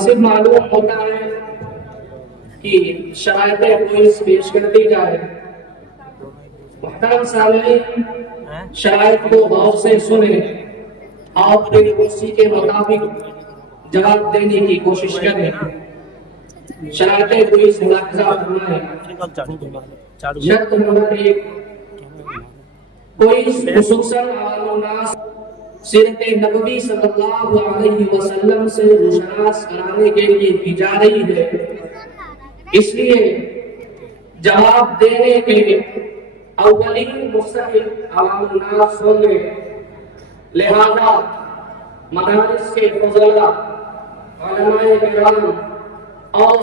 مناسب معلوم ہوتا ہے کہ شرائط پولیس پیش کر دی جائے۔ محترم سامعین، شرائط کو غور سے سنیں اور پھر اسی کے مطابق جواب دینے کی کوشش کریں۔ شرائط پولیس ملاحظہ فرمائیں۔ شرط نمبر 1، کوئی خصوصاً عوام الناس سیرت نبوی صلی اللہ علیہ وسلم سے روشناس کرانے کے لیے کی جا رہی ہے، اس لیے جواب دینے کے اولین مستحق عوام الناس ہوں گے، لہذا مدارس کے فضلاء، علماء کرام اور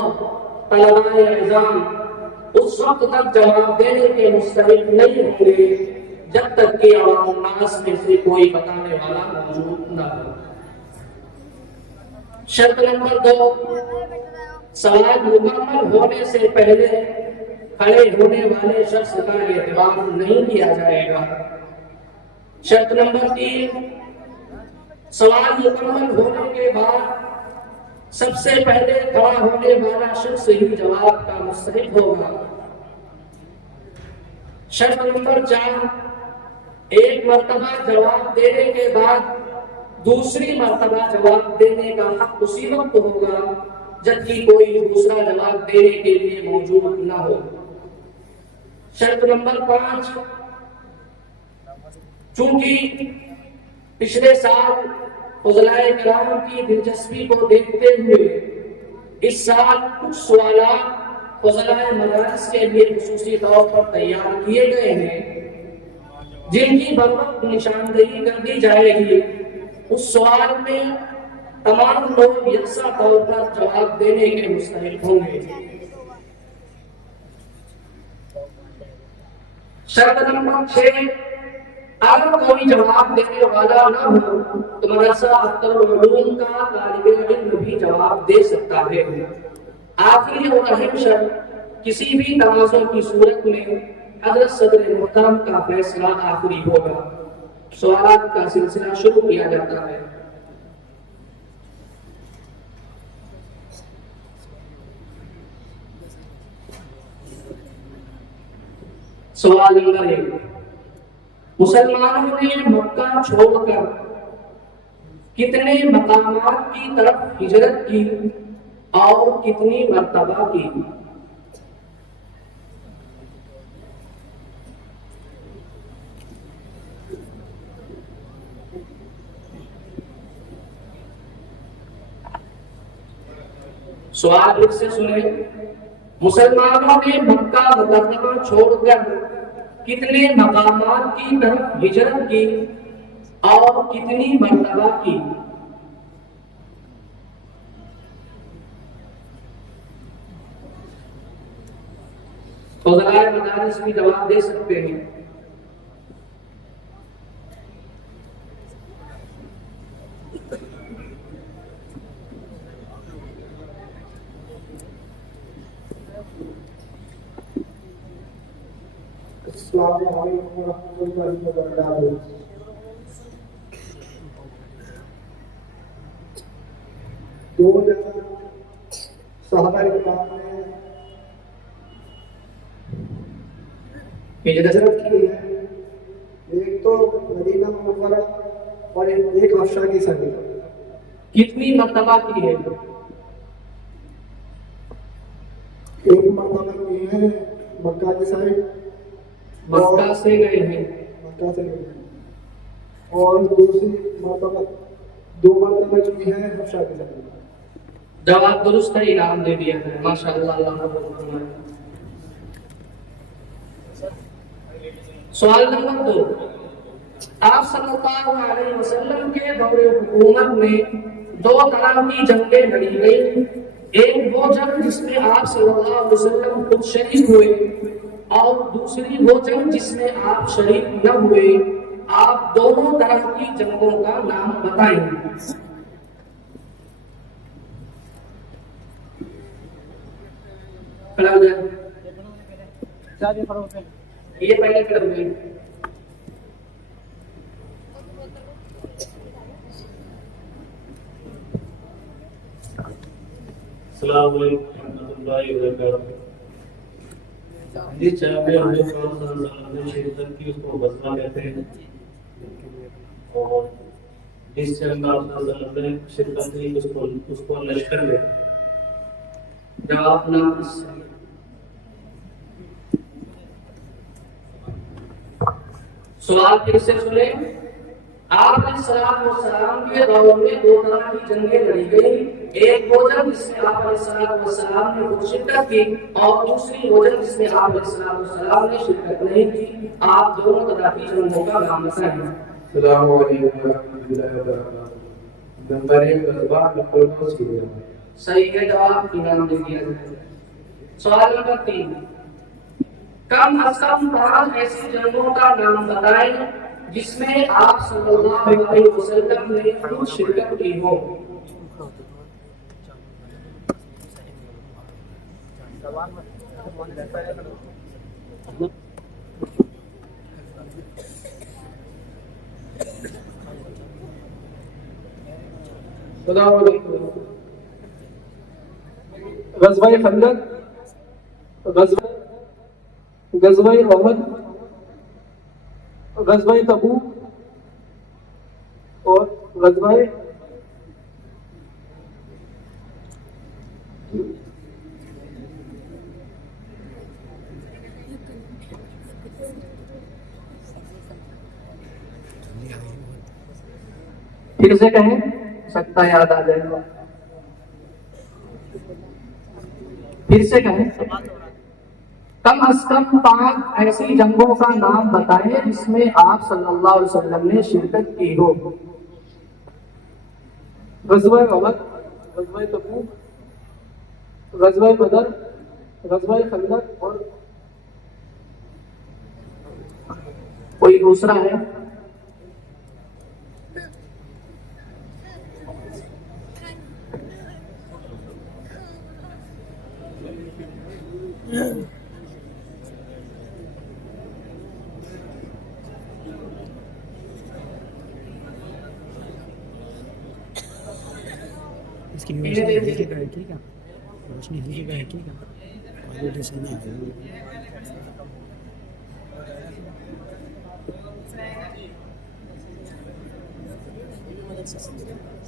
طلباء اعزام اس وقت تک جواب دینے کے مستحق نہیں ہوں گے جب تک کہ عوام الناس میں سے کوئی بتانے والا موجود نہ ہو۔ شرط نمبر 2، سوال مکمل ہونے سے پہلے کھڑے ہونے والے شخص کا اعتبار نہیں کیا جائے گا۔ شرط نمبر 3، سوال مکمل ہونے کے بعد سب سے پہلے کھڑا ہونے والا شخص ہی جواب کا مستحق ہوگا۔ شرط نمبر 4، ایک مرتبہ جواب دینے کے بعد دوسری مرتبہ جواب دینے کا حق اسی وقت ہوگا جبکہ کوئی دوسرا جواب دینے کے لیے موجود نہ ہو۔ شرط نمبر 5، چونکہ پچھلے سال فضلاء کرام کی دلچسپی کو دیکھتے ہوئے اس سال کچھ سوالات فضلاء مدارس کے لیے خصوصی طور پر تیار کیے گئے ہیں جن کی بروقت نشاندہی کر دی جائے گی۔ اس سوال میں تمام لوگ یکساں طور پر جواب دینے کے مستحق ہوں گے۔ شرط نمبر 6، اگر کوئی جواب دینے والا نہ ہو تو مدرسہ اختر العلوم کا طالب علم بھی جواب دے سکتا ہے۔ آخری اور اہم شرط، کسی بھی تنازع کی صورت میں حضرت صدر محترم کا فیصلہ آخری ہوگا۔ سوالات کا سلسلہ شروع کیا جاتا ہے۔ سوال نمبر 1، مسلمانوں نے مکہ چھوڑ کر کتنے مقامات کی طرف ہجرت کی اور کتنی مرتبہ کی؟ سوال پھر سے سنیں۔ مسلمانوں نے مکہ مکرمہ چھوڑ کر کتنے مقامات کی طرف ہجرت کی اور کتنی مرتبہ کی؟ فضلاء مدارس بھی جواب دے سکتے ہیں۔ السلام علیکم ورحمۃ اللہ وبرکاتہ۔ دو جگہ صحابہ کرام نے ہجرت کی ہے، ایک تو مدینہ منورہ اور ایک حبشہ کی سرزمین۔ کتنی مرتبہ کی ہے؟ ایک مرتبہ کی ہے مکہ کی سائڈ، مکہ سے گئے ہیں، مکہ سے گئے ہیں، اور دوسری مرتبہ دو مرتبہ کی ہے حبشہ کی سائڈ۔ جواب درست ہے، انعام دے دیا ہے، ماشاءاللہ، اللہ رب العالمین۔ سوال نمبر 2، آپ صلی اللہ علیہ وسلم کے دور حکومت میں دو طرح کی جنگیں لڑی گئی، ایک وہ جنگ جس میں آپ صلی اللہ علیہ وسلم خود شریک ہوئے اور دوسری وہ جنگ جس میں آپ شریک نہ ہوئے۔ آپ دونوں طرح کی جنگوں کا نام بتائیں۔ یہ پہلے کر دیں۔ السلام علیکم ورحمۃ اللہ وبرکاتہ. جس جگہ پہ حضرت صلی اللہ علیہ وسلم نے شرکت کی اس کو غزوہ کہتے ہیں، اور جس جگہ آپ صلی اللہ علیہ وسلم نے شرکت کی اس کو لشکر کہتے ہیں. جواب نہ سوال پھر سے سنیں. آپ علیہ السلام کے دور میں دو طرح کی جنگیں لڑی گئی. ایک وہ جنگ جس میں آپ علیہ السلام نے خود شرکت کی، اور دوسری وہ جنگ جس میں آپ علیہ السلام نے شرکت نہیں کی. آپ دونوں طرح کی جنگوں کا نام بتائیں. السلام علیکم ورحمۃ اللہ وبرکاتہ. نمبر 1 غزوہ نمبر 2 صحیح ہے جواب انعام دے دیا جائے. سوال نمبر 3. کم از کم 5 ایسی جنگوں کا نام بتائیں جس میں آپ صلی اللہ علیہ وسلم نے خود شرکت کی ہو. السلام علیکم. غزوہ خندق، غزوہ احد، غزوہ تبوک اور غزوہ پھر سے کہیں، سکتا یاد آ جائے گا. پھر سے کہیں. کم از کم 5 ایسی جنگوں کا نام بتائیں جس میں آپ صلی اللہ علیہ وسلم نے شرکت کی ہو. غزوہ احد، غزوہ تبوک، غزوہ بدر، غزوہ خندق اور کوئی دوسرا ہے؟ اس کی روشنی کا ہے ٹھیک ہے، روشنی ہلکی کا ہے ٹھیک ہے، کوالٹی سے نہیں ہے.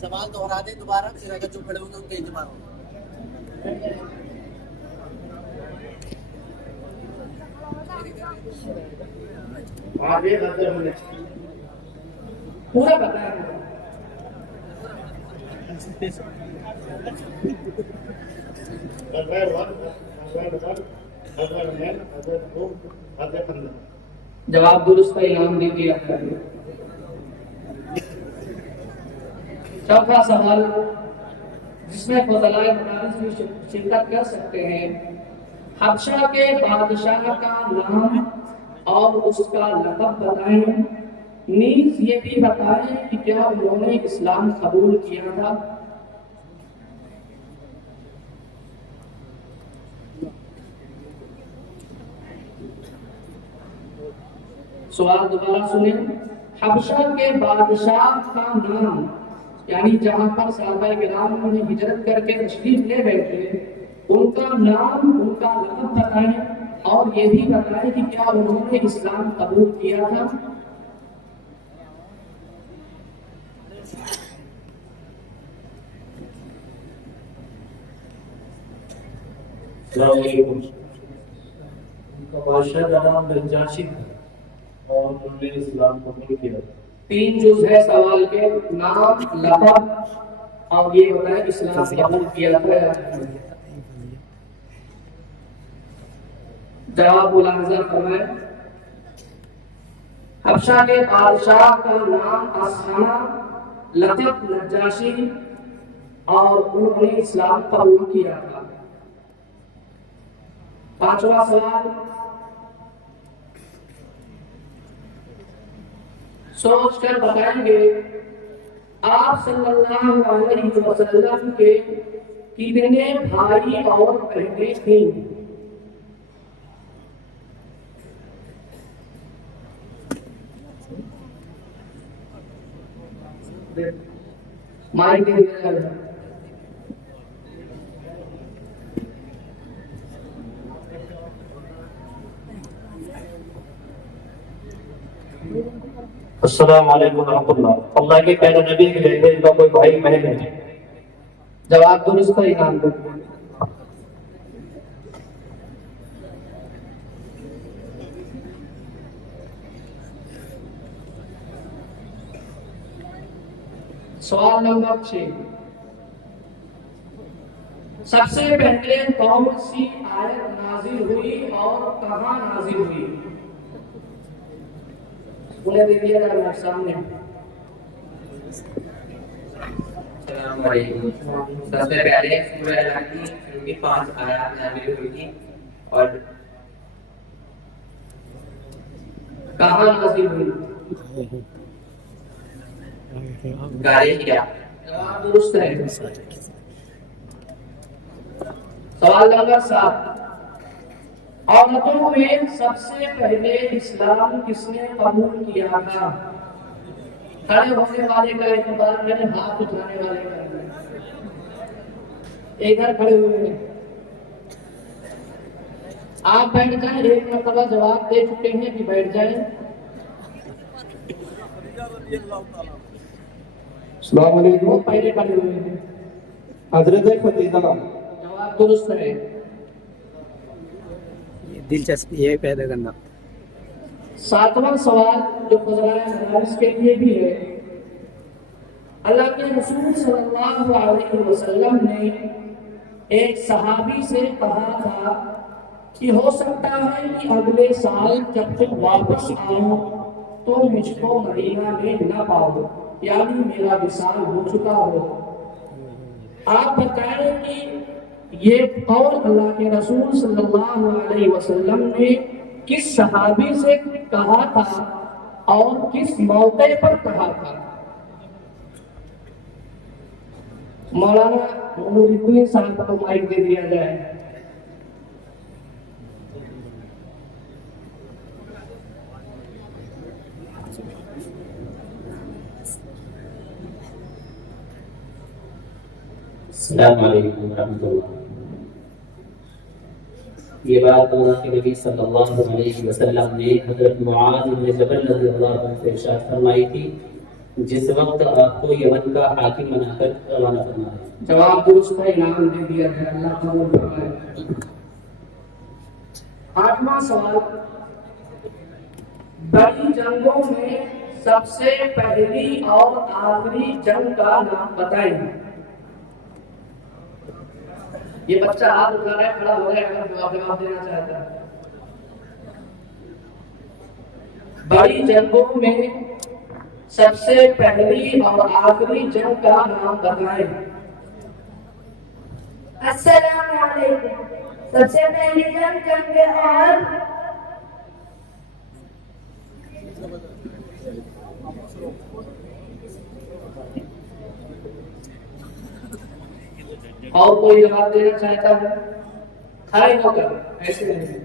سوال دوہرا دیں دوبارہ، پھر اگر جو کھڑے ہوں گے ان کا اعتبار ہوگا. پورا بتایا. جواب درست کا انعام دے دیا. چوتھا سوال جس میں فضلائے مدارس بھی شرکت کر سکتے ہیں. حبشہ کے بادشاہ کا نام اور اس کا لقب بتائیں. نیز یہ بھی بتائیں کہ کیا انہوں نے اسلام قبول کیا تھا. سوال دوبارہ سنیں. حبشہ کے بادشاہ کا نام، یعنی جہاں پر صحابہ کرام نے ہجرت کر کے تشریف لے گئے تھے، ان کا نام، ان کا لقب بتائیں، اور یہ بھی بتائیں کہ کیا انہوں نے اسلام قبول کیا تھا. السلام علیکم. ان کا بادشاہ کا نام نجاشی تھا اور انہوں نے اسلام قبول کیا. 3 جز ہے سوال کے، نام، لقب اور یہ بتائیں اسلام قبول کیا تھا. جواب ملاحظہ فرمائیں. حبشہ کے بادشاہ کا نام اسحما، لقب نجاشی، اور انہوں نے اسلام قبول کیا تھا. 5واں سوال سوچ کر بتائیں گے. آپ صلی اللہ علیہ وسلم کے کتنے بھائی اور بہنیں تھیں؟ مائک السلام علیکم ورحمۃ اللہ. اللہ کے پیارے نبی کے بیٹے کا کوئی بھائی بہن ہے؟ جواب درست ہے، انعام دو. سوال نمبر 6. سب سے پہلے کون سی آیت نازل ہوئی اور کہاں نازل ہوئی؟ انہیں دے دیا جائے میرے سامنے. السلام علیکم. سب سے پہلے سورہ الحج کی 5 آیات نازل ہوئی تھی اور کہاں نازل ہوئی؟ گارے کیا. جواب درست ہے. سوال نمبر 7. عورتوں میں سب سے پہلے اسلام کس نے قبول کیا تھا؟ کھڑے ہونے والے کا اعتبار کریں، ہاتھ اٹھانے والے کا نہیں. ادھر کھڑے ہوئے ہیں، آپ بیٹھ جائیں. ایک مرتبہ جواب دے چکے ہیں کہ بیٹھ جائیں. السلام علیکم. وہ پہلے کھڑے ہوئے ہیں. حضرت خدیجہ. جواب درست ہے. دلچسپی ہے پیدا کرنا. 7واں سوال جو فضلائے مدارس کے لیے بھی ہے. اللہ کے رسول صلی اللہ علیہ وسلم نے ایک صحابی سے کہا تھا کہ ہو سکتا ہے کہ اگلے سال جب تم واپس آؤ تو مجھ کو مدینہ میں نہ پاؤ، یعنی میرا وصال ہو چکا ہو. آپ بتائیں کہ یہ قول اللہ کے رسول صلی اللہ علیہ وسلم نے کس صحابی سے کہا تھا اور کس موقع پر کہا تھا؟ مولانا نور الدین صاحب کو مائک دے دیا جائے. السلام علیکم ورحمۃ اللہ. یہ بات اللہ کے نبی صلی اللہ علیہ وسلم نے حضرت معاذ بن جبل رضی اللہ عنہ سے ارشاد فرمائی تھی جس وقت آپ کو یمن کا حاکم بنا کر روانہ کرنا ہے. جواب درست ہے، انعام دے دیا ہے. اللہ قبول فرمائے. 8واں سوال. بڑی جنگوں میں سب سے پہلی اور آخری جنگ کا نام بتائیں. یہ بچہ ہاتھ اٹھا رہا ہے، کھڑا ہو رہا ہے اگر جواب دینا چاہتا ہے. بڑی جنگوں میں سب سے پہلی اور آخری جنگ کا نام بتائیں. السلام علیکم. سب سے پہلی جنگ اور اور کوئی جواب دینا چاہتا ہے؟ کھڑے ہو کر، ایسے نہیں.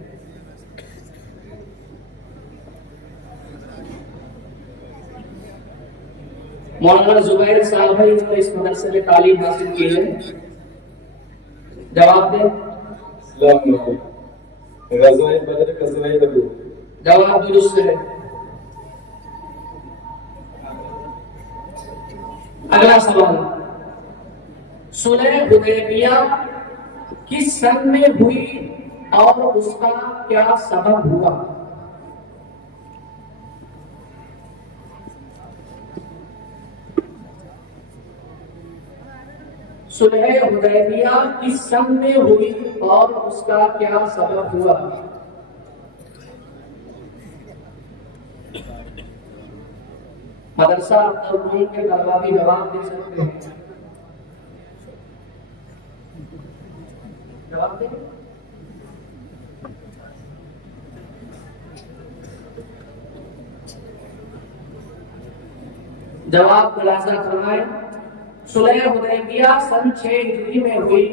مولانا زبیر صاحب ہے، انہوں نے اس مدرسے میں تعلیم حاصل کی ہے. جواب دیں. السلام علیکم. غزوہ بدر غزوہ تبوک. جواب درست ہے. اگلا سوال. صلح حدیبیہ کس سن میں ہوئی اور اس کا کیا سبب ہوا؟ صلح حدیبیہ کس سن میں ہوئی اور اس کا کیا سبب ہوا؟ مدرسہ افضل کے طلبا بھی جواب دے سکتے ہیں. جواب دیں. جواب خلاصہ فرمائیں. صلح حدیبیہ سن 6 ہجری میں ہوئی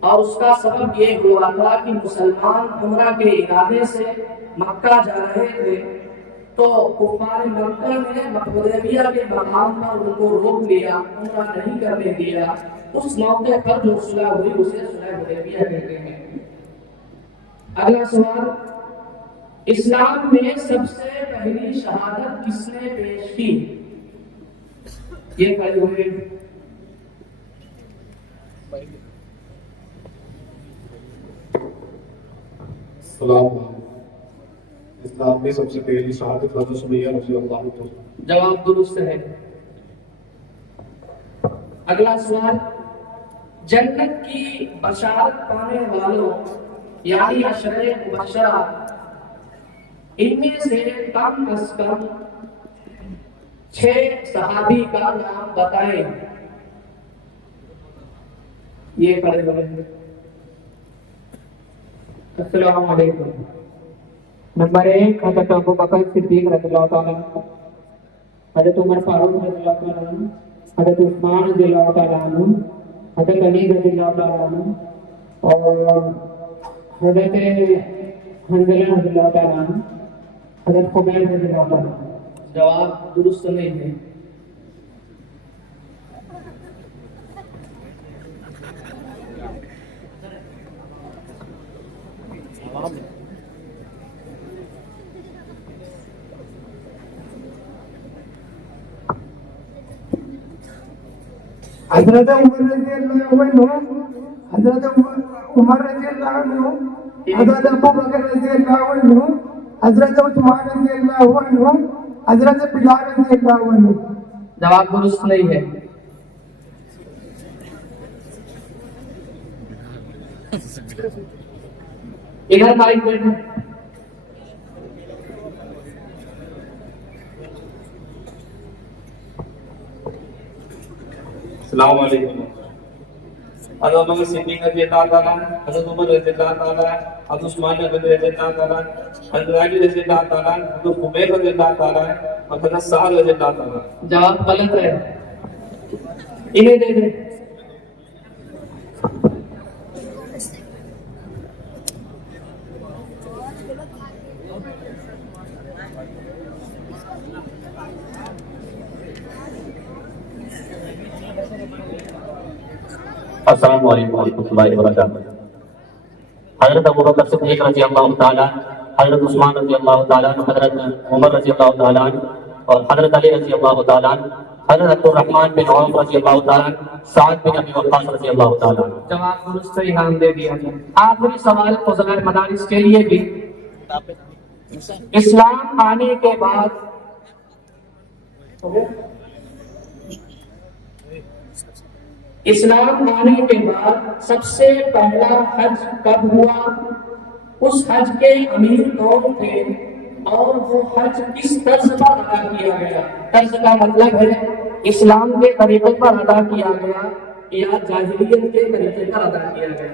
اور اس کا سبب یہ ہوا تھا کہ مسلمان عمرہ کے ارادے سے مکہ جا رہے تھے تو کفار مکہ نے حدیبیہ کے مقام پر ان کو روک لیا، عمرہ نہیں کرنے دیا. اس موقع پر جو صلح ہوئی اسے صلح حدیبیہ کہتے ہیں. اگلا سوال. اسلام میں سب سے پہلی شہادت کس نے پیش کی؟ یہ کھڑے ہوئے السلام علیکم. اسلام میں سب سے پہلی شہادت حضرت سمیہ رضی اللہ عنہ. جواب درست ہے. اگلا سوال، جنت کی بشارت پانے والوں یعنی عشرہ مبشرہ ان میں سے کم از کم 6 صحابی کا نام بتائیں. یہ کھڑے ہوئے. السلام علیکم. نمبر 1 حضرت ابو بکر صدیق رضی اللہ تعالیٰ عنہ، حضرت عمر فاروق رضی اللہ تعالیٰ عنہ، حضرت عثمان رضی اللہ تعالیٰ عنہ، حضرت علی رضی اللہ تعالیٰ عنہ اور حضرت حنظلہ رضی اللہ تعالیٰ عنہ، حضرت خبیب رضی اللہ تعالیٰ عنہ. جواب درست نہیں ہے. حضرت عمر رضی اللہ عنہ، حضرت عمر رضی اللہ عنہ، حضرت ابو بکر رضی اللہ عنہ، حضرت عثمان رضی اللہ عنہ، حضرت بلال رضی اللہ عنہ. جواب درست نہیں ہے. ادھر مائک بیٹھے. السلام علیکم. حضرت عمر صدیق رضی اللہ تعالیٰ عنہ، حضرت عمر رضی اللہ تعالیٰ عنہ، حضرت عثمان رضی اللہ تعالیٰ عنہ، حضرت علی رضی اللہ تعالیٰ عنہ، حضرت خبیب رضی اللہ تعالیٰ عنہ اور حضرت سعد رضی اللہ تعالیٰ عنہ. جواب غلط ہے. انہیں دے دیں. السلام علیکم ورحمۃ اللہ وبرکاتہ. حضرت ابو بکر صدیق رضی اللہ تعالیٰ عنہ، حضرت عثمان رضی اللہ تعالیٰ عنہ، حضرت عمر رضی اللہ تعالیٰ عنہ اور حضرت علی رضی اللہ تعالیٰ عنہ، حضرت عبد الرحمن بن عوف رضی اللہ تعالیٰ عنہ، سعد بن ابی وقاص رضی اللہ تعالیٰ عنہ. جواب درست انعام دے دیا جائے. آخری سوال فضلائے مدارس کے لیے بھی. اسلام آنے کے بعد سب سے پہلا حج کب ہوا؟ اس حج کے امیر کون تھے اور وہ حج کس طرز پر ادا کیا گیا؟ طرز کا مطلب ہے اسلام کے طریقے پر ادا کیا گیا یا جاہلیت کے طریقے پر ادا کیا گیا.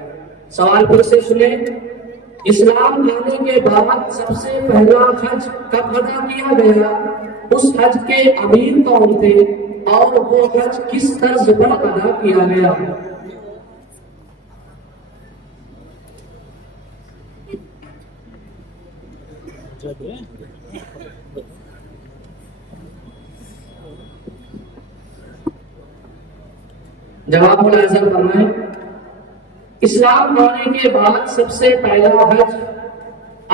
سوال پھر سے سنیں. اسلام آنے کے بعد سب سے پہلا حج کب ادا کیا گیا؟ اس حج کے امیر کون تھے اور وہ حج کس طرز پر ادا کیا گیا؟ جواب ملاحظہ فرمائیں. اسلام آنے کے بعد سب سے پہلا حج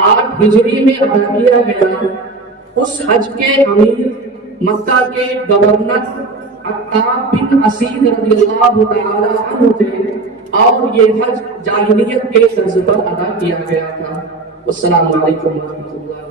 8 ہجری میں ادا کیا گیا. اس حج کے امیر مکہ کے گورنر عتاب بن اسید رضی اللہ تعالی عنہ تھے اور یہ حج جاہلیت کے طرز پر ادا کیا گیا تھا. السلام علیکم ورحمۃ اللہ.